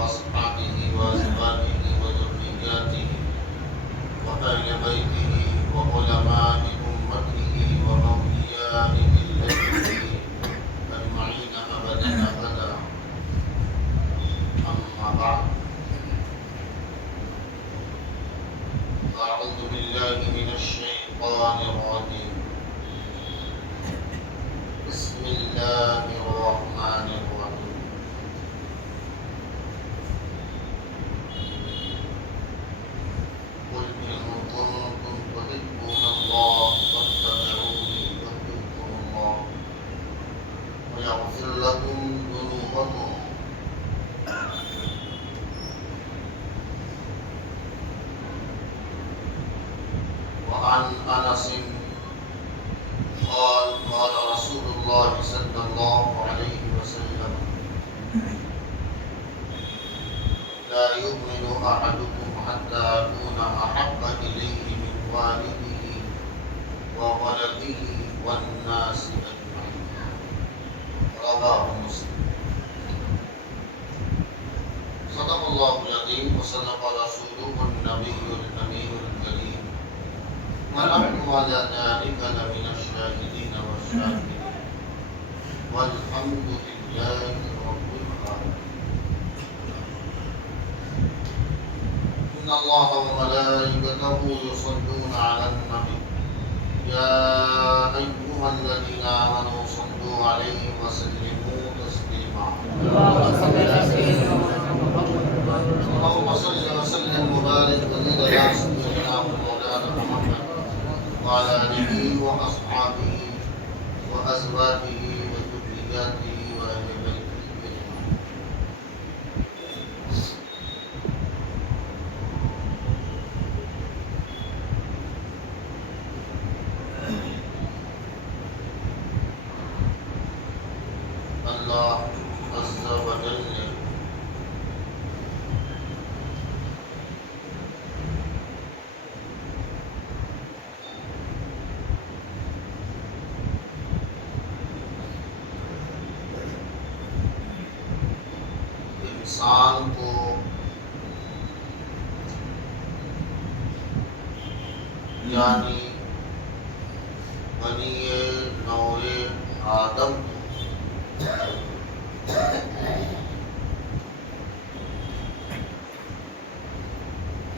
وأصحابه وأزواجه وذرياته وأهل بيته وعلماء أمته وأولياء ملته أجمعين أبدا أبدا. أما بعد، أعوذ بالله من الشيطان الرجيم. بسم الله الرحمن الرحيم. قل إن كنتم تحبون الله فاتبعوني يحببكم الله ويغفر لكم ذنوبكم. وعن أنس قال قال رسول الله صلى الله عليه وسلم: لا يؤمن أحدكم حتى أكون أحب إليه من والده وولده والناس أجمعين. رواه مسلم. صدق الله العظيم وصدق رسوله النبي الأمين الكريم ونحن على ذلك لمن الشاهدين والشاكرين والحمد لله رب العالمين. إن الله وملائكته يصلون على النبي يا أيها الذين آمنوا صلوا عليه وسلموا تسليما. اللهم صل وسلم وبارك وزد على سيدنا مولانا محمد وعلى آله وأصحابه وأزواجه وذرياته وأهل بيته أجمعين. اللہ عز و جل نے انسان کو یعنی بنی نوع آدم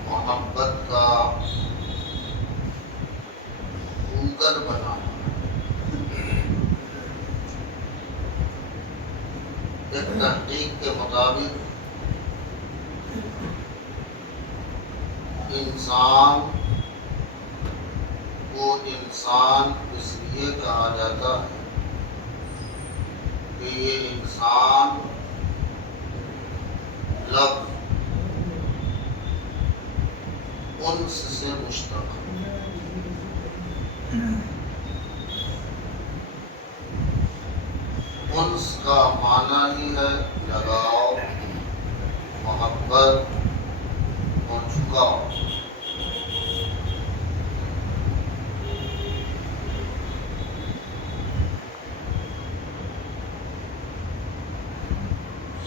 محبت کا خوگر بنا. ایک تحقیق کے مطابق انسان کو انسان اس لیے کہا جاتا ہے کہ یہ انسان لفظ انس سے مشتق ہے. انس کا معنی ہی ہے لگاؤ، محبت اور جھکاؤ.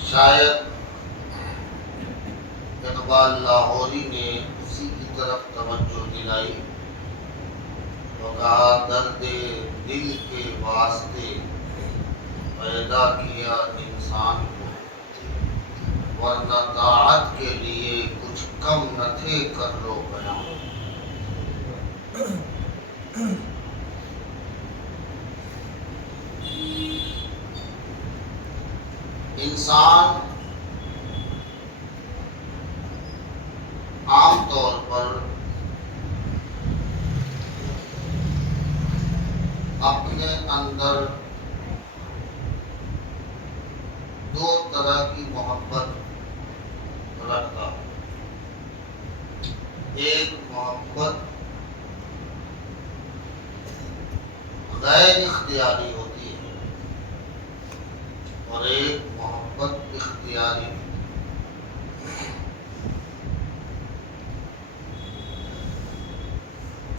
شاید اقبال لاہوری نے اسی کی طرف توجہ دلائی اور کہا درد دل کے واسطے پیدا کیا انسان کو، ورنہ طاعت کے لیے کچھ کم نہ تھے کر لو بیان. انسان عام طور پر اپنے اندر دو طرح کی محبت رکھتا ہے. ایک محبت غیر اختیاری ہوتی ہے اور ایک محبت اختیاری.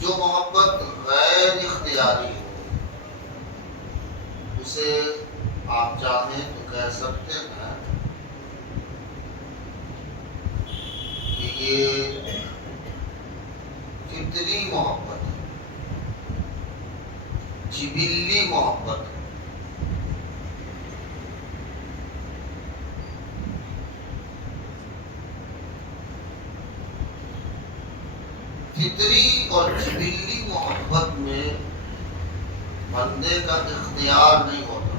جو محبت غیر اختیاری ہو اسے آپ چاہیں تو کہہ سکتے ہیں یہ فطری محبت ہے، جبلی محبت ہے۔ فطری اور جبلی محبت میں بندے کا اختیار نہیں ہوتا،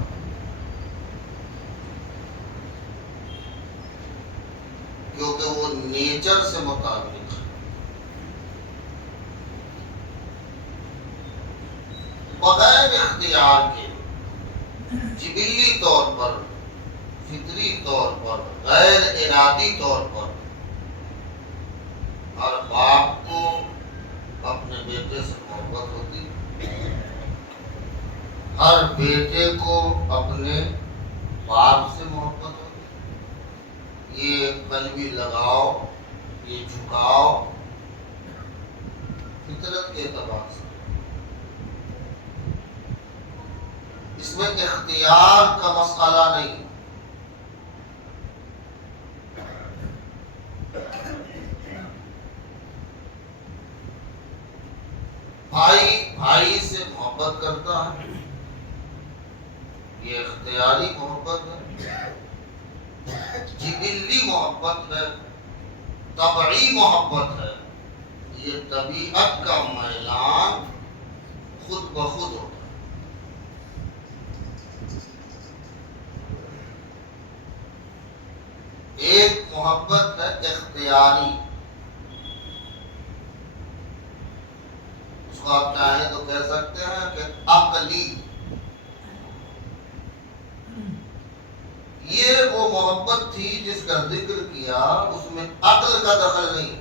کیونکہ وہ نیچر سے متعلق ہے۔ بغیر اختیار کے جبلی طور پر، فطری طور پر، غیر ارادی طور پر ہر باپ کو اپنے بیٹے سے محبت ہوتی، ہر بیٹے کو اپنے باپ سے محبت ہوتی۔ یہ قلبی لگاؤ، یہ جھکاؤ فطرت کے اعتبار سے، اس میں اختیار کا مسئلہ نہیں۔ بھائی بھائی سے محبت کرتا ہے، یہ اختیاری محبت ہے، جبلی محبت ہے، طبعی محبت ہے، یہ طبیعت کا میلان خود بخود ہوتا ہے۔ ایک محبت ہے اختیاری، اس کو آپ چاہیں تو کہہ سکتے ہیں کہ عقلی۔ یہ وہ محبت تھی جس کا ذکر کیا، اس میں عقل کا دخل نہیں،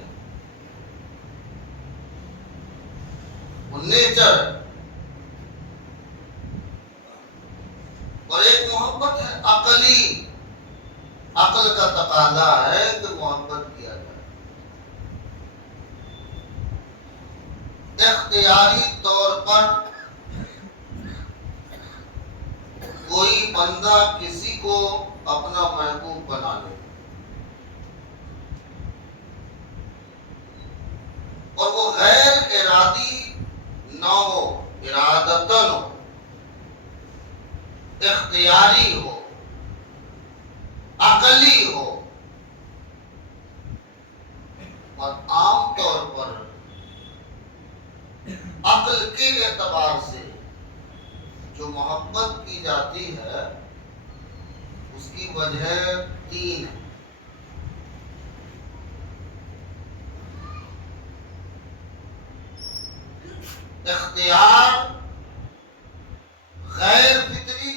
وہ نیچر۔ اور ایک محبت ہے عقلی، عقل کا تقاضا ہے کہ محبت کیا جائے۔ اختیاری طور پر کوئی بندہ کسی کو اپنا محبوب بنا لے اور وہ غیر ارادی نہ ہو، ارادتاً ہو، اختیاری ہو، عقلی ہو، اور عام طور پر عقل کے اعتبار سے جو محبت کی جاتی ہے اس کی وجہ تین ہے۔ اختیار غیر فطری،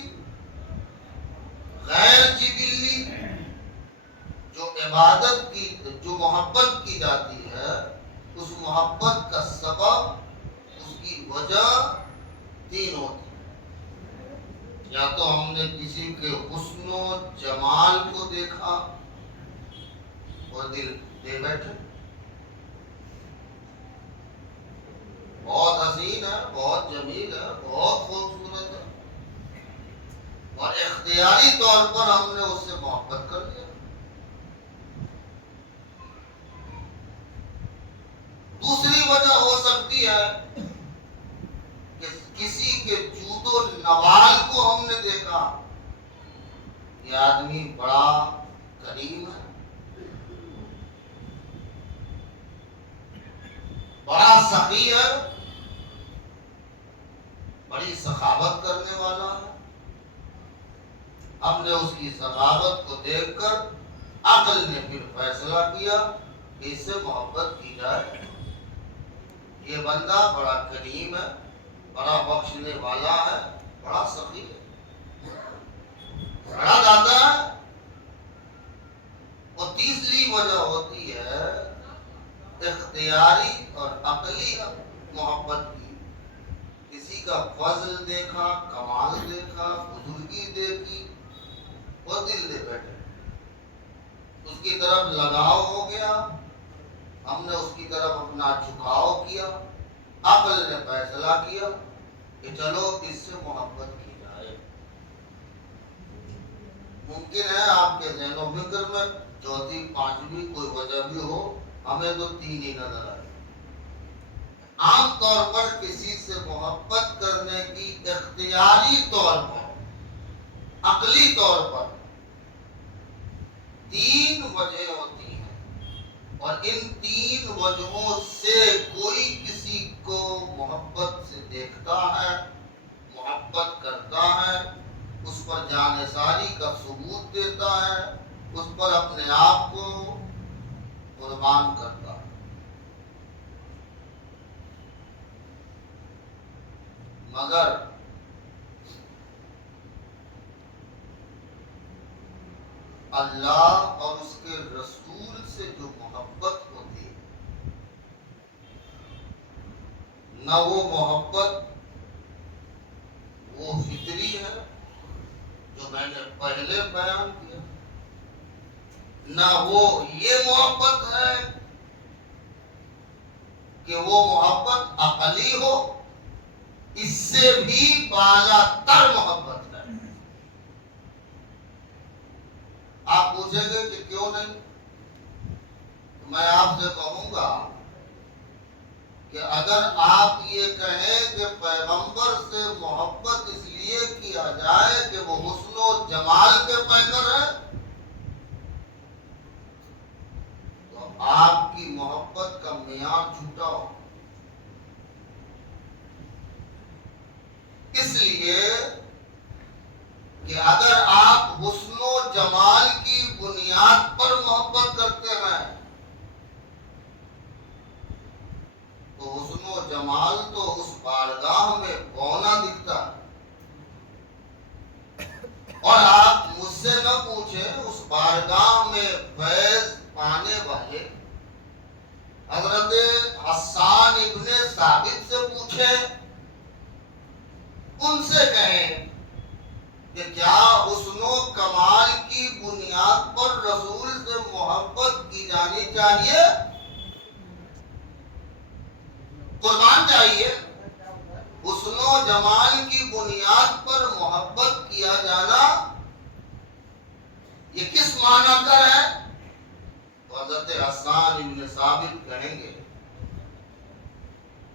غیر جبلی، جو عبادت کی، جو محبت کی جاتی ہے، اس محبت کا سبب، اس کی وجہ تین ہوتی ہے۔ یا تو ہم نے کسی کے حسن و جمال کو دیکھا اور دل دے بیٹھے، بہت حسین ہے، بہت جمیل ہے، بہت خوبصورت ہے، اور اختیاری طور پر ہم نے اس سے محبت کر لیا۔ دوسری وجہ ہو سکتی ہے کہ کسی کے جود و نوال کو ہم نے دیکھا، یہ آدمی بڑا کریم ہے، بڑا سخی ہے، بڑی سخاوت کرنے والا ہے۔ ہم نے اس کی سخاوت کو دیکھ کر عقل نے پھر فیصلہ کیا کہ اس سے محبت کی جائے، یہ بندہ بڑا کریم ہے، بڑا بخشنے والا ہے، بڑا سخی ہے، بڑا داتا ہے۔ اور تیسری وجہ ہوتی ہے اختیاری اور عقلی محبت کی، کسی کا فضل دیکھا، کمال دیکھا، بزرگی دیکھی، وہ دل دے بیٹھے، اس کی طرف لگاؤ ہو گیا، ہم نے اس کی طرف اپنا جھکاؤ کیا، عقل نے فیصلہ کیا کہ چلو اس سے محبت کی جائے۔ ممکن ہے آپ کے ذہن و فکر میں چوتھی پانچویں کوئی وجہ بھی ہو، ہمیں تو تین ہی نظر آئے۔ عام طور پر کسی سے محبت کرنے کی اختیاری طور پر، عقلی طور پر تین وجہ ہوتی ہیں، اور ان تین وجہوں سے کوئی کسی کو محبت سے دیکھتا ہے، محبت کرتا ہے، اس پر جانثاری کا ثبوت دیتا ہے، اس پر اپنے آپ کو قربان کرتا ہے۔ مگر اللہ اور اس کے رسول سے جو محبت ہوتی ہے، نہ وہ محبت وہ فطری ہے جو میں نے پہلے بیان کیا، نہ وہ یہ محبت ہے کہ وہ محبت عقلی ہو، اس سے بھی بالا تر محبت ہے۔ آپ پوچھیں گے کہ کیوں نہیں؟ میں آپ سے کہوں گا کہ اگر آپ یہ کہیں کہ پیغمبر سے محبت اس لیے کیا جائے کہ وہ حسن و جمال کے پیکر ہے، تو آپ کی محبت کا معیار جھوٹا ہو۔ اس لیے کہ اگر آپ حسن و جمال کی بنیاد پر محبت کرتے ہیں تو حسن و جمال تو اس بارگاہ میں بونا دکھتا ہے۔ اور آپ مجھ سے نہ پوچھیں، اس بارگاہ میں فیض پانے والے حضرت حسان ابن ثابت سے پوچھیں، ان سے کہیں کہ کیا حسن و کمال کی بنیاد پر رسول سے محبت کی جانی چاہیے؟ قربان چاہیے؟ حسن و جمال کی بنیاد پر محبت کیا جانا یہ کس معنی کا ہے؟ تو حضرت حسان ابن ثابت کہیں گے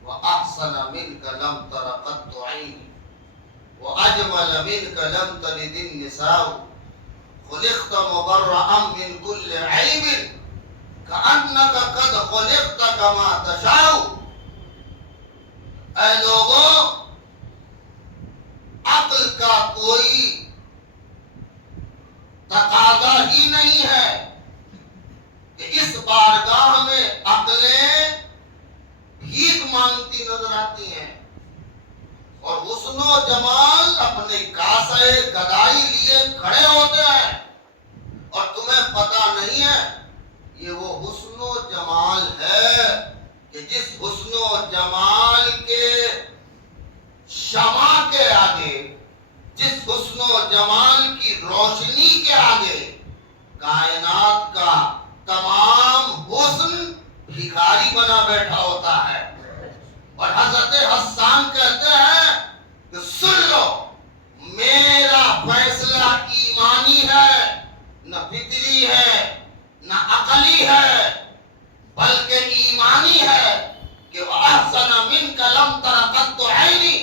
وَأَحْسَنَ مِنْكَ لَمْ تَرَ قَطُّ عَيْنٍ وَأَجْمَلَ مِنْكَ لَمْ تَلِدِ النِّسَاءُ خُلِقْتَ مُبَرَّأً مِنْ كُلِّ عَيْبٍ كَأَنَّكَ قَدْ خُلِقْتَ كَمَا تَشَاءُ۔ اے لوگوں، عقل کا کوئی تقاضا ہی نہیں ہے کہ اس بارگاہ میں عقلیں بھیک مانگتی نظر آتی ہیں، اور حسن و جمال اپنے کاسے گدائی لیے کھڑے ہوتے ہیں، اور تمہیں پتہ نہیں ہے یہ وہ حسن و جمال ہے کہ جس حسن و جمال کے شمع کے آگے، جس حسن و جمال کی روشنی کے آگے کائنات کا تمام حسن بھکاری بنا بیٹھا ہوتا ہے۔ اور حضرت حسان کہتے ہیں کہ سن لو، میرا فیصلہ ایمانی ہے، نہ فطری ہے، نہ عقلی ہے، بلکہ ایمانی ہے کہ وَأَحْسَنَ مِنْكَ لَمْ تَرَ قَطُّ عَيْنِي۔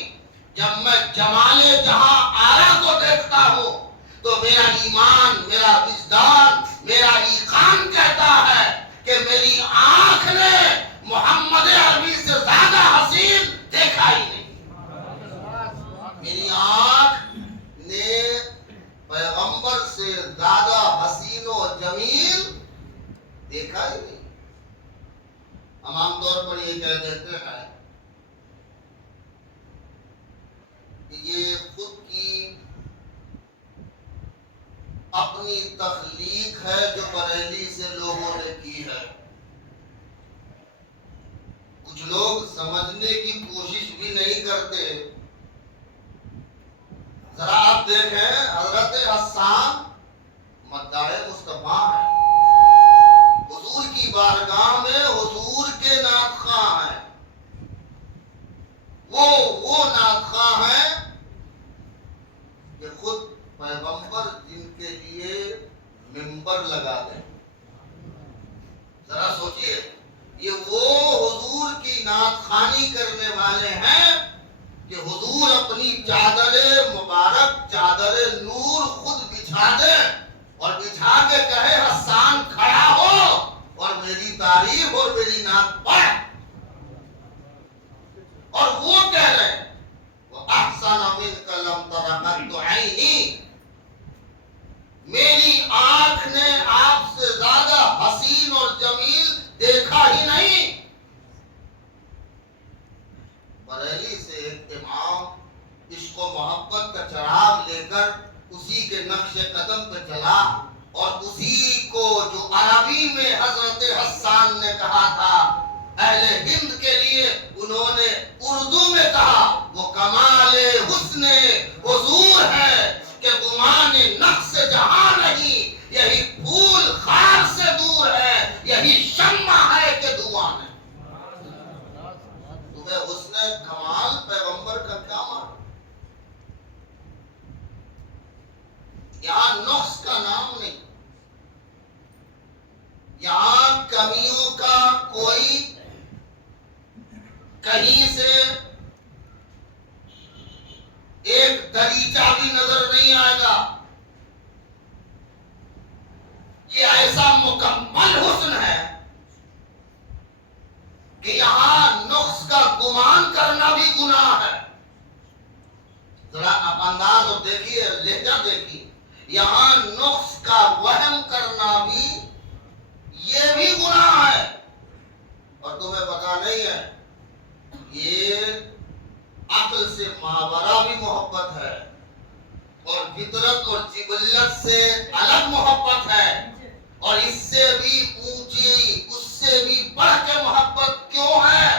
جب میں جمال جہاں آرا کو دیکھتا ہوں تو میرا ایمان، میرا وجدان، میرا ایقان کہتا ہے کہ میری آنکھ نے محمد عربی سے زیادہ حسین دیکھا ہی نہیں، میری آنکھ نے پیغمبر سے زیادہ حسین و جمیل دیکھا ہی نہیں۔ ہم عام طور پر یہ کہہ دیتے ہیں کہ یہ خود کی اپنی تخلیق ہے جو بریلی سے لوگوں نے کی ہے۔ کچھ لوگ سمجھنے کی کوشش بھی نہیں کرتے۔ ذرا آپ دیکھیں، حضرت حسان مداح مصطفیٰ ہے، حضور کی بارگاہ میں حضور کے نعت خواں ہیں، وہ نعت خواں ہیں کہ خود پیغمبر جن کے لیے منبر لگا دیں۔ ذرا سوچئے، خوانی کرنے والے ہیں کہ حضور اپنی چادر مبارک، چادر نور خود بچھا دیں اور بچھا کے کہے حسان کھڑا ہو اور میری تعریف اور میری نعت پڑھ. اور وہ کہہ رہے ہیں وَأَحْسَنَ مِنْكَ لَمْ تَرَ قَطُّ عَيْنِي، میری آنکھ نے آپ سے زیادہ حسین اور جمیل دیکھا ہی نہیں. بریلی سے ایک امام عشق و محبت کا چراغ لے کر اسی کے نقش قدم پہ چلا اور اسی کو جو عربی میں حضرت حسان نے کہا تھا اہل ہند کے لیے انہوں نے اردو میں کہا وہ کمال حسن حضور ہے کہ گمان نقص جہاں نہیں، یہی پھول خار سے دور ہے، یہی شمع ہے کہ دھواں ہے. تمہیں حسن کمال پیغمبر کا کیا مان؟ یہاں نقص کا نام نہیں، یہاں کمیوں کا کوئی کہیں سے ایک دریچہ بھی نظر نہیں آئے گا. یہ ایسا مکمل حسن ہے کہ یہاں نقص کا گمان کرنا بھی گناہ ہے. ذرا آپ انداز اور دیکھیے، لہجہ دیکھیے، یہاں نقص کا وہم کرنا بھی یہ بھی گناہ ہے. اور تمہیں پتا نہیں ہے یہ عقل سے ماورا بھی محبت ہے اور فطرت اور جبلت سے الگ محبت ہے، اور اس سے بھی اونچی، اس سے بھی بڑھ کے محبت کیوں ہے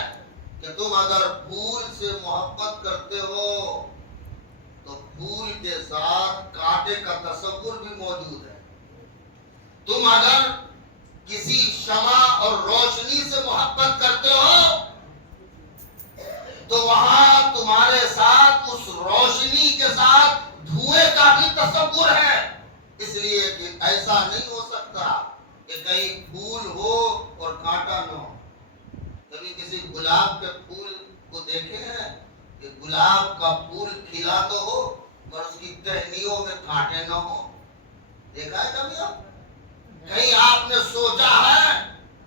کہ تم اگر پھول سے محبت کرتے ہو تو پھول کے ساتھ کانٹے کا تصور بھی موجود ہے. تم اگر کسی شمع اور روشنی سے محبت کرتے ہو تو وہاں تمہارے ساتھ اس روشنی کے ساتھ دھوئے کا بھی تصور ہے. اس لیے کہ ایسا نہیں ہو سکتا کہ کہیں پھول ہو اور کانٹا نہ ہو. کبھی کسی گلاب کے پھول کو دیکھے ہیں کہ گلاب کا پھول کھلا تو ہو اور اس کی ٹہنیوں میں کانٹے نہ ہو؟ دیکھا ہے کبھی آپ؟ کہیں آپ نے سوچا ہے؟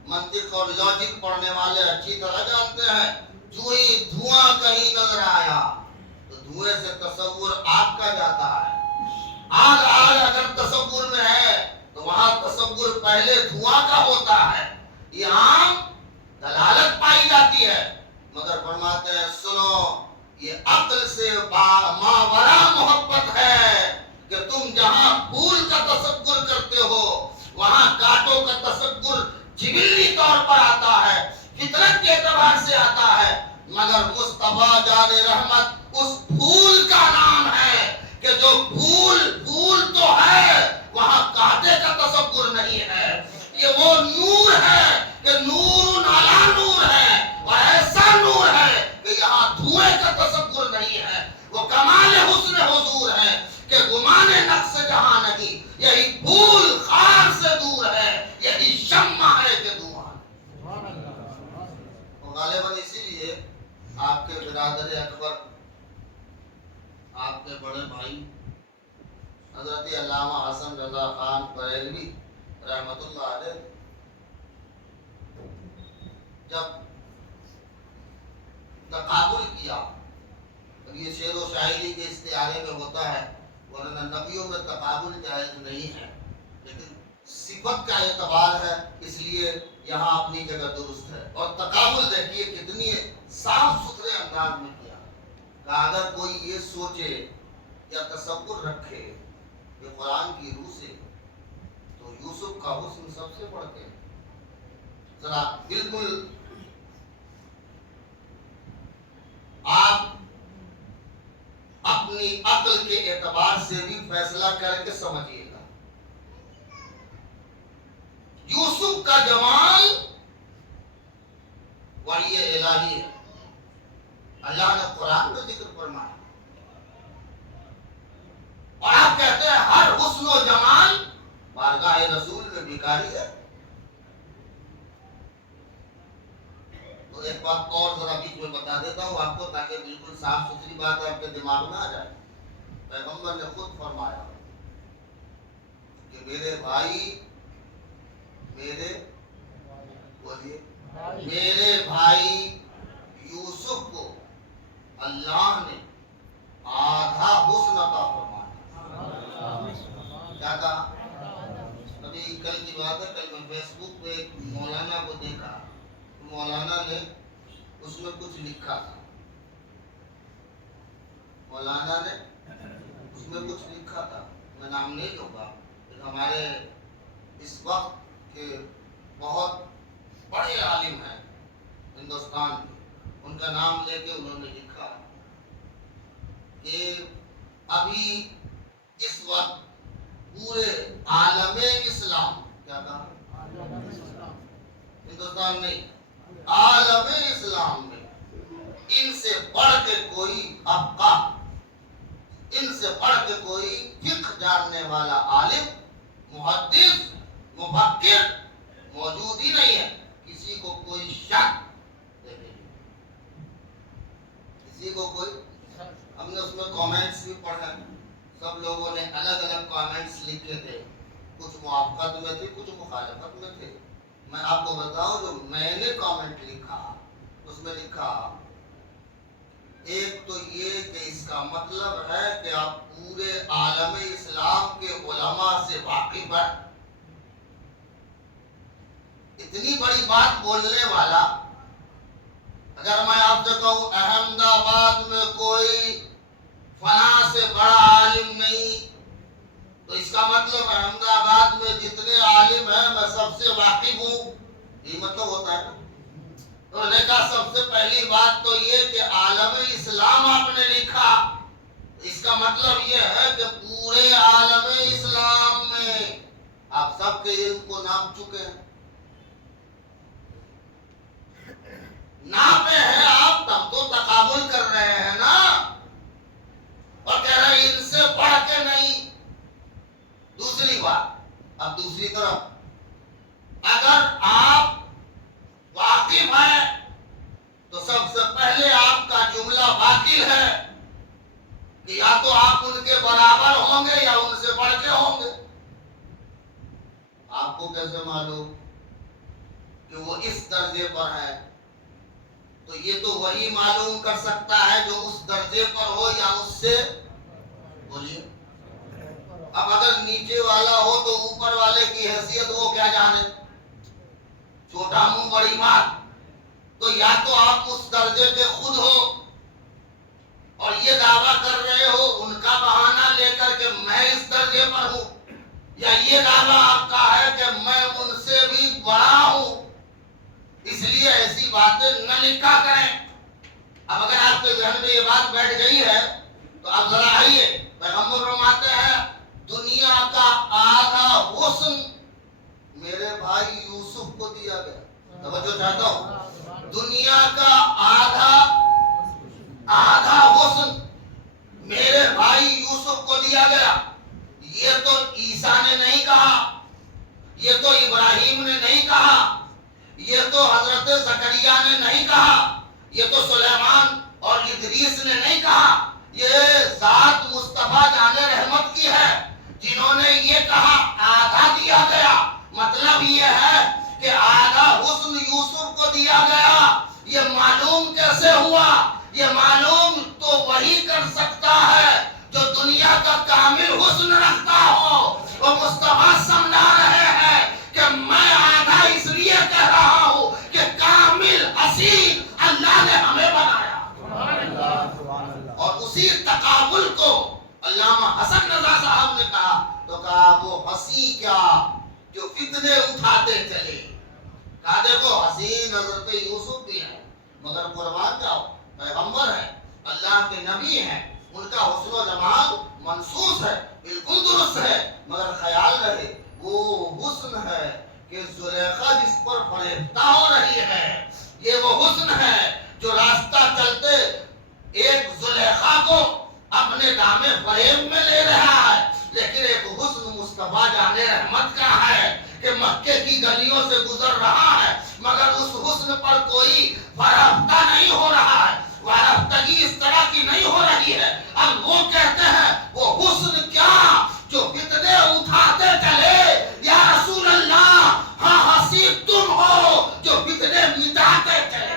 منطق اور لاجک پڑھنے والے اچھی طرح جانتے ہیں جو ہی دھواں کہیں نظر آیا تو دھوئے سے تصور آگ کا جاتا ہے. آگ اگر تصور میں ہے تو وہاں تصور پہلے دھواں کا ہوتا ہے. یہاں دلالت پائی جاتی ہے مگر فرماتے ہیں سنو یہ عقل سے ماورا محبت ہے کہ تم جہاں پھول کا تصور کرتے ہو وہاں کانٹوں کا تصور جبلی طور پر آتا ہے، فطرت کے اعتبار سے آتا ہے، مگر مصطفیٰ جان رحمت اس پھول کا نام ہے کہ جو پھول تو ہے وہاں کانٹے کا تصور نہیں ہے. یہ وہ نور ہے کہ نور علی نور ہے اور ایسا نور ہے کہ یہاں دھوئے کا تصور نہیں ہے. وہ کمال حسن حضور ہے کہ گمان نقص جہاں نہیں، یہی پھول خار سے دور ہے، یہی شمع ہے کہ دھواں. غالباً اسی لیے آپ کے برادر اکبر، آپ کے بڑے بھائی حضرت علامہ حسن رضا خان بریلوی رحمت اللہ علیہ جب تقابل کیا، یہ شعر و شاعری کے استعارے میں ہوتا ہے ورنہ نبیوں میں تقابل جائز نہیں ہے، لیکن صفت کا اعتبار ہے اس لیے یہاں اپنی جگہ درست ہے. اور تقابل دیکھیے کتنی صاف ستھرے انداز میں کیا کہ اگر کوئی یہ سوچے یا تصور رکھے کہ قرآن کی روح سے تو یوسف کا حسن سب سے بڑھ کے ذرا بالکل آپ اپنی عقل کے اعتبار سے بھی فیصلہ کر کے سمجھیے گا. یوسف کا جمال وحی الہی ہے، اللہ نے قرآن میں ذکر فرمایا، اور آپ کہتے ہیں ہر حسن و جمال بارگاہ رسول میں بھکاری ہے. تو ایک بات اور ذرا بیچ میں بتا دیتا ہوں آپ کو تاکہ بالکل صاف ستھری بات آپ کے دماغ میں آ جائے. پیغمبر نے خود فرمایا کہ میرے بھائی میرے بھائی یوسف کو اللہ نے آدھا حسن عطا فرمایا. کیا کہا؟ ابھی کل کی بات ہے، کل میں فیس بک پہ ایک مولانا کو دیکھا. مولانا نے اس میں کچھ لکھا تھا. مولانا نے اس میں کچھ لکھا تھا، میں نام نہیں لوں گا. ہمارے اس وقت کے بہت بڑے عالم ہیں ہندوستان کے، ان کا نام لے کے انہوں نے لکھا کہ ابھی اس وقت پورے عالم اسلام، کیا کہا؟ ہندوستان نہیں، عالم اسلام میں ان سے بڑھ کے کوئی حقہ، ان سے بڑھ کے کوئی فقہ جاننے والا عالم، محدث، مفکر موجود ہی نہیں ہے. کسی کو کوئی شک کسی کو کوئی. ہم نے اس میں کامنٹس بھی پڑھے، سب لوگوں نے الگ الگ کامنٹس لکھے تھے. کچھ موافقت میں تھے، کچھ مخالفت میں تھے. میں آپ کو بتاؤں جو میں نے کامنٹ لکھا اس میں لکھا ایک تو یہ کہ اس کا مطلب ہے کہ آپ پورے عالم اسلام کے علماء سے واقف ہیں. اتنی بڑی بات بولنے والا، اگر میں آپ سے کہوں احمد آباد میں کوئی فلاں سے بڑا عالم نہیں، تو اس کا مطلب احمد آباد میں جتنے عالم ہیں میں سب سے واقف ہوں، یہ مطلب ہوتا ہے نا. انہوں نے کہا سب سے پہلی بات تو یہ کہ عالم اسلام آپ نے لکھا، اس کا مطلب یہ ہے کہ پورے عالم اسلام میں آپ سب کے علم کو ناپ چکے ہیں. ناپے ہیں آپ، تب تو تقابل کر رہے ہیں نا، اور کہہ رہے ہیں ان سے بڑھ کے نہیں. دوسری بات، اب دوسری طرف اگر آپ واقف ہیں تو سب سے پہلے آپ کا جملہ باطل ہے کہ یا تو آپ ان کے برابر ہوں گے یا ان سے بڑھ کے ہوں گے. آپ کو کیسے معلوم کہ وہ اس درجے پر ہے؟ تو یہ تو وہی معلوم کر سکتا ہے جو اس درجے پر ہو یا اس سے. بولیے، اب اگر نیچے والا ہو تو اوپر والے کی حیثیت وہ کیا جانے. چھوٹا منہ بڑی بات. تو یا تو آپ اس درجے کے خود ہو اور یہ دعویٰ کر رہے ہو ان کا بہانہ لے کر کے میں اس درجے پر ہوں، یا یہ دعویٰ آپ کا ہے کہ میں ان سے بھی بڑا ہوں، اس لیے ایسی باتیں نہ لکھا کریں. اب اگر آپ کے ذہن میں یہ بات بیٹھ گئی ہے تو آپ ذرا آئیے، پیغمبر فرماتے ہیں دنیا کا آدھا حسن میرے بھائی یوسف کو دیا گیا. توجہ چاہتا ہوں، دنیا کا آدھا حسن میرے بھائی یوسف کو دیا گیا. یہ تو عیسیٰ نے نہیں کہا، یہ تو ابراہیم نے نہیں کہا، یہ تو حضرت زکریا نے نہیں کہا، یہ تو سلیمان اور ادریس نے نہیں کہا. یہ ذات مصطفیٰ جان رحمت کی ہے جنہوں نے یہ کہا آدھا دیا گیا. مطلب یہ ہے کہ آدھا حسن یوسف کو دیا گیا. یہ معلوم کیسے ہوا؟ یہ معلوم تو وہی کر سکتا ہے جو دنیا کا کامل حسن رکھتا ہو. وہ مصطفیٰ سمجھا رہے ہیں کہ میں آدھا اس لیے کہہ رہا ہوں کہ کامل حسین اللہ نے ہمیں بنایا. اور اسی تقابل کو علامہ حسن رضا صاحب نے کہا تو کہا وہ ہنسی کیا جو فتنے اٹھاتے چلے. کہا دیکھو حسین حضرت یوسف بھی ہیں مگر قربان جاؤ پیغمبر ہیں، اللہ کے نبی ہیں، ان کا حسن و جمال منصوص ہے، بالکل درست ہے، مگر خیال رہے وہ حسن ہے کہ زلیخا جس پر فریفتہ ہو رہی ہے، یہ وہ حسن ہے جو راستہ چلتے ایک زلیخا کو اپنے دامے فریب میں لے رہا ہے. لیکن ایک حسن مصطفیٰ جان رحمت کا ہے کہ مکے کی گلیوں سے گزر رہا ہے، مگر اس حسن پر کوئی فرفتہ نہیں ہو رہا ہے، فرفتگی اس طرح کی نہیں ہو رہی ہے۔ اب وہ کہتے ہیں وہ حسن کیا جو فتنے اٹھاتے چلے، یا رسول اللہ ہاں حسین تم ہو جو فتنے مٹاتے چلے۔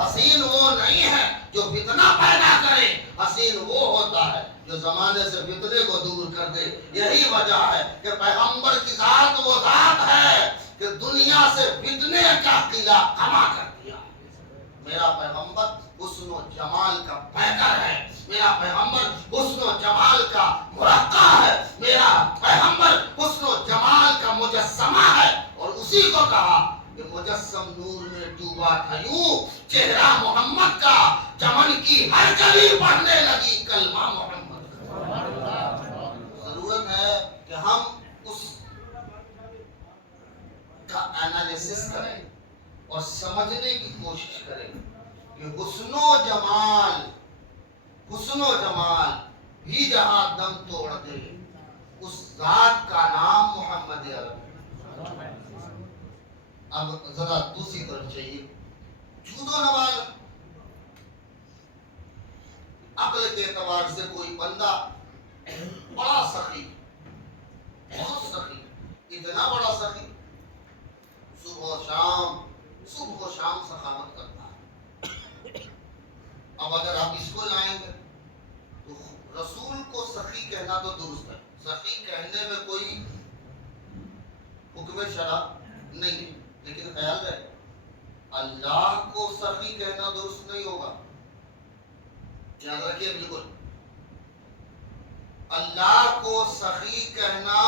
حسین وہ نہیں ہے جو فتنہ پیدا کرے، حسین وہ ہوتا ہے جو زمانے سے فتنے کو دور کر دے۔ یہی وجہ ہے کہ پیغمبر کی ذات وہ ذات ہے کہ دنیا سے فتنے کا قلعہ کما کر دیا۔ میرا پیغمبر حسن و جمال کا پیکر ہے، میرا پیغمبر حسن و جمال کا مرقع ہے، میرا پیغمبر حسن و جمال کا مجسمہ ہے۔ اور اسی کو کہا کہ مجسم نور میں ڈوبا تھا یوں چہرہ محمد کا، چمن کی ہر کلی پڑھنے لگی کلمہ محمد کا۔ ضرورت ہے کہ ہم اس کا انالیسس کریں اور سمجھنے کی کوشش کریں کہ حسن و جمال بھی جہاں دم توڑ دے، اس ذات کا نام محمد عربی۔ اب ذرا دوسری طرف چاہیے، جود و نوال۔ عقل کے اعتبار سے کوئی بندہ بڑا سخی، بہت سخی، اتنا بڑا سخی، صبح و شام سخاوت کرتا ہے۔ اب اگر آپ اس کو لائیں گے تو رسول کو سخی کہنا تو درست ہے، سخی کہنے میں کوئی حکم شرع نہیں ہے، لیکن خیال رہے اللہ کو سخی کہنا درست نہیں ہوگا، یاد رکھیے بالکل۔ اللہ کو سخی کہنا،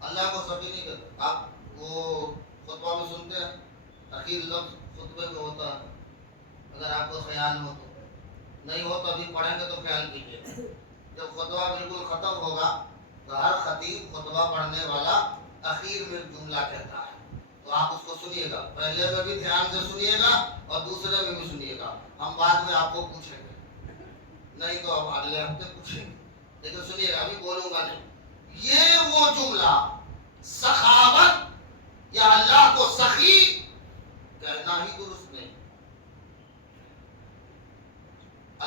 اللہ کو سخی نہیں کہتا۔ آپ وہ خطبہ میں سنتے ہیں، اخیر لفظ خطبے میں ہوتا ہے، اگر آپ کو خیال ہو تو، نہیں ہو تو ابھی پڑھیں گے تو خیال کیجیے۔ جب خطبہ بالکل ختم ہوگا تو ہر خطیب خطبہ پڑھنے والا اخیر میں جملہ کہتا ہے، تو آپ اس کو سنیے گا، پہلے میں بھی دھیان سے سنیے گا اور دوسرے میں بھی سنیے گا۔ ہم بعد میں آپ کو پوچھیں گے، نہیں تو اب اگلے ہفتے پوچھیں گے، لیکن سنیے گا، ابھی بولوں گا نہیں۔ یہ وہ جملہ سخاوت یا اللہ کو سخی کہنا ہی درست نہیں۔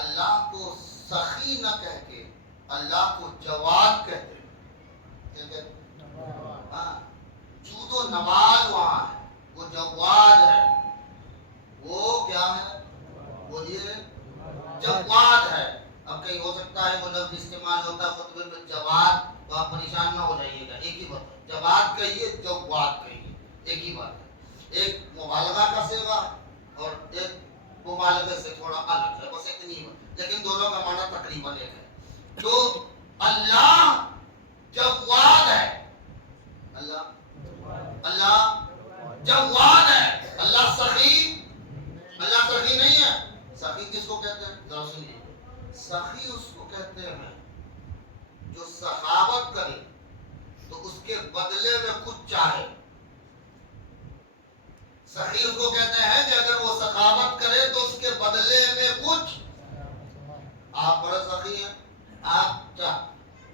اللہ کو سخی نہ کہہ کے اللہ کو جواد کہتے ہیں۔ ہاں، جود و نوال وہاں ہے، وہ جواد ہے، وہ کیا ہے؟ بولیے، جواد ہے۔ اب کہیں ہو سکتا ہے وہ لفظ استعمال ہوتا ہے خطبے میں جواد، تو آپ پریشان نہ ہو جائیے گا، ایک ہی بات ہے، جواد کہیے جواد کہیے، ایک ہی بات ہے۔ ایک مبالغہ کا صیغہ اور ایک مبالغے سے تھوڑا الگ ہے، بس اتنی ہی بات، لیکن دونوں کا معنی تقریباً ایک ہے۔ تو اللہ جواد ہے، اللہ جواد ہے، اللہ سخی نہیں ہے۔ سخی کس کو کہتے ہیں؟ ذرا سنیے، سخی اس کو کہتے ہیں جو سخاوت کرے تو اس کے بدلے میں کچھ چاہے۔ سخی اس کو کہتے ہیں کہ اگر وہ سخاوت کرے تو اس کے بدلے میں کچھ، آپ بڑے سخی ہیں، آپ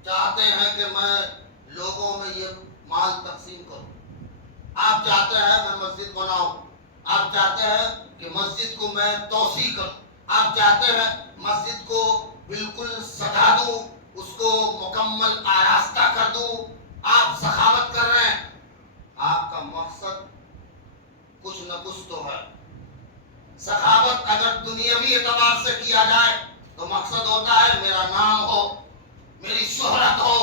چاہتے ہیں کہ میں لوگوں میں یہ مال تقسیم کروں، آپ چاہتے ہیں میں مسجد بناؤں، آپ چاہتے ہیں کہ مسجد کو میں توسیع کروں، آپ چاہتے ہیں مسجد کو بالکل سجا دوں، اس کو مکمل آراستہ کر دوں، آپ سخاوت کر رہے ہیں، آپ کا مقصد کچھ نہ کچھ تو ہے۔ سخاوت اگر دنیاوی اعتبار سے کیا جائے تو مقصد ہوتا ہے میرا نام ہو، میری شہرت ہو۔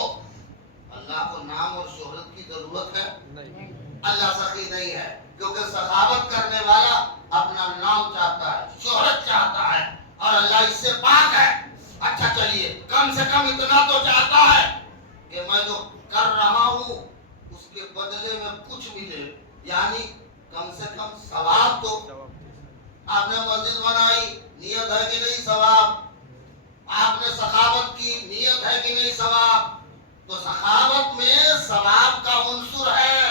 اللہ کو نام اور شہرت کی ضرورت ہے نہیں، اللہ سخی نہیں ہے، کیونکہ سخاوت کرنے والا اپنا نام چاہتا ہے، شہرت چاہتا ہے، اور اللہ اس سے پاک ہے۔ اچھا چلیے، کم سے کم اتنا تو چاہتا ہے کہ میں جو کر رہا ہوں اس کے بدلے میں کچھ ملے، یعنی کم سے کم ثواب تو۔ آپ نے مسجد بنائی، نیت ہے کہ نہیں ثواب؟ آپ نے سخاوت کی، نیت ہے کہ نہیں ثواب؟ تو سخاوت میں ثواب کا عنصر ہے۔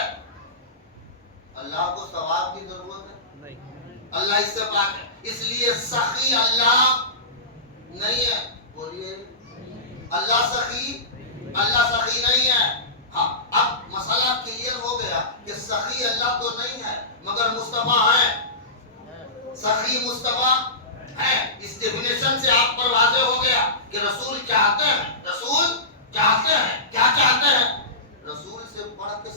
اللہ کو ثواب کی ضرورت ہے نہیں، اللہ اس سے پاک ہے، اس لیے سخی اللہ نہیں ہے۔ بولیے، اللہ سخی نہیں ہے۔ ہاں، اب مسئلہ کلیئر ہو گیا کہ سخی اللہ